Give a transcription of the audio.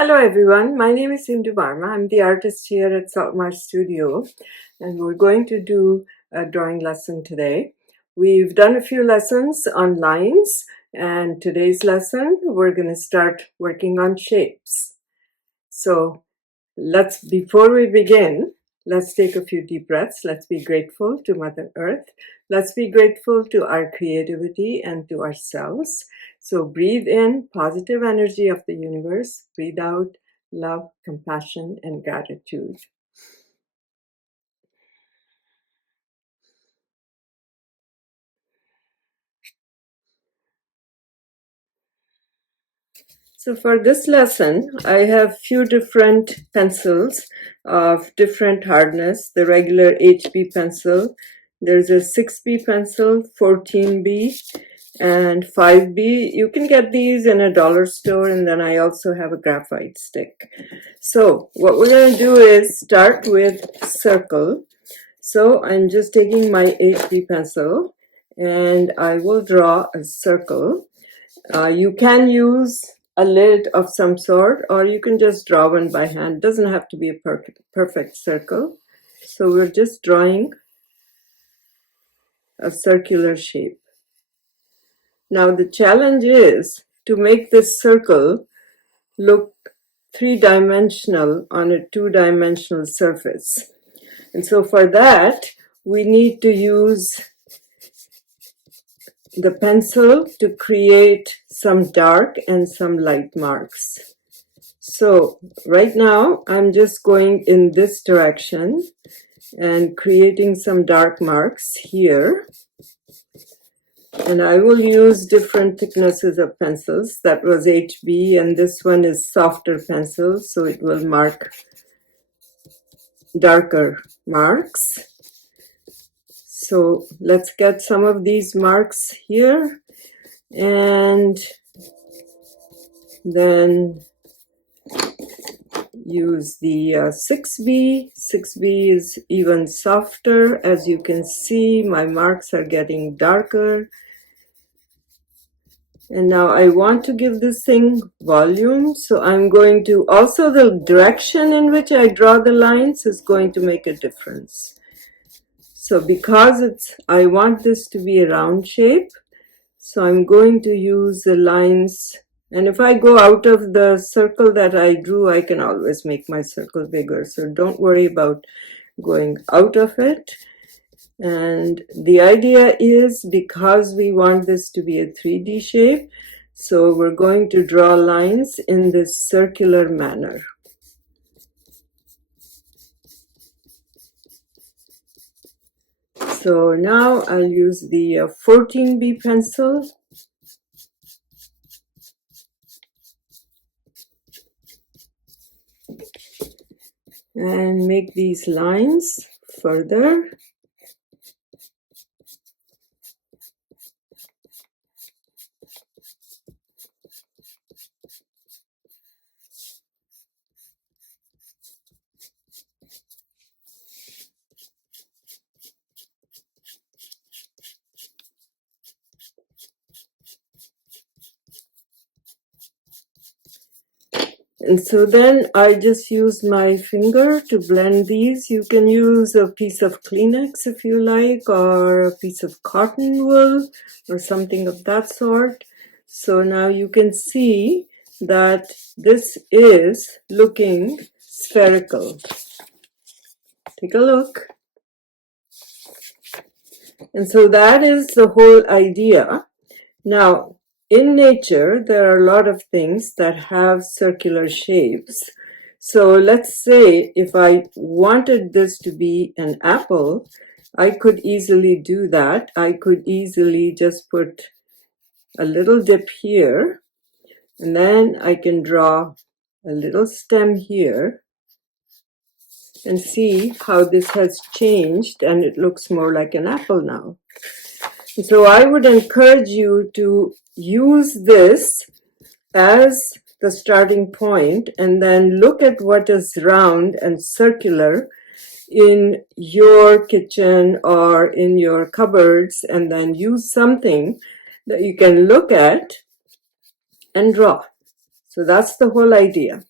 Hello everyone, my name is Indu Varma. I'm the artist here at Saltmarsh Studio, and we're going to do a drawing lesson today. We've done a few lessons on lines, and today's lesson we're going to start working on shapes. So before we begin, let's take a few deep breaths. Let's be grateful to Mother Earth. Let's be grateful to our creativity and to ourselves. So breathe in positive energy of the universe. Breathe out love, compassion, and gratitude. So for this lesson, I have few different pencils of different hardness. The regular HB pencil, there's a 6B pencil, 14B, and 5B. You can get these in a dollar store, and then I also have a graphite stick. So what we're going to do is start with circle. So I'm just taking my HB pencil, and I will draw a circle. You can use a lid of some sort, or you can just draw one by hand. It doesn't have to be a perfect circle. So we're just drawing a circular shape. Now the challenge is to make this circle look three-dimensional on a two-dimensional surface. And so for that, we need to use the pencil to create some dark and some light marks. So right now I'm just going in this direction and creating some dark marks here. And I will use different thicknesses of pencils. That was HB, and this one is softer pencil, so it will mark darker marks. So let's get some of these marks here, and then use the 6B. 6B is even softer. As you can see, my marks are getting darker. And now I want to give this thing volume, so I'm going to, also the direction in which I draw the lines is going to make a difference. So because I want this to be a round shape, so I'm going to use the lines, and if I go out of the circle that I drew, I can always make my circle bigger, so don't worry about going out of it. And the idea is, because we want this to be a 3D shape, so we're going to draw lines in this circular manner. So now I'll use the 14B pencil. And make these lines further. And so then I just use my finger to blend these. You can use a piece of Kleenex if you like, or a piece of cotton wool, or something of that sort. So now you can see that this is looking spherical. Take a look. And so that is the whole idea. Now, in nature, there are a lot of things that have circular shapes. So let's say if I wanted this to be an apple, I could easily do that. I could easily just put a little dip here, and then I can draw a little stem here and see how this has changed, and it looks more like an apple now. So I would encourage you to use this as the starting point, and then look at what is round and circular in your kitchen or in your cupboards, and then use something that you can look at and draw. So that's the whole idea.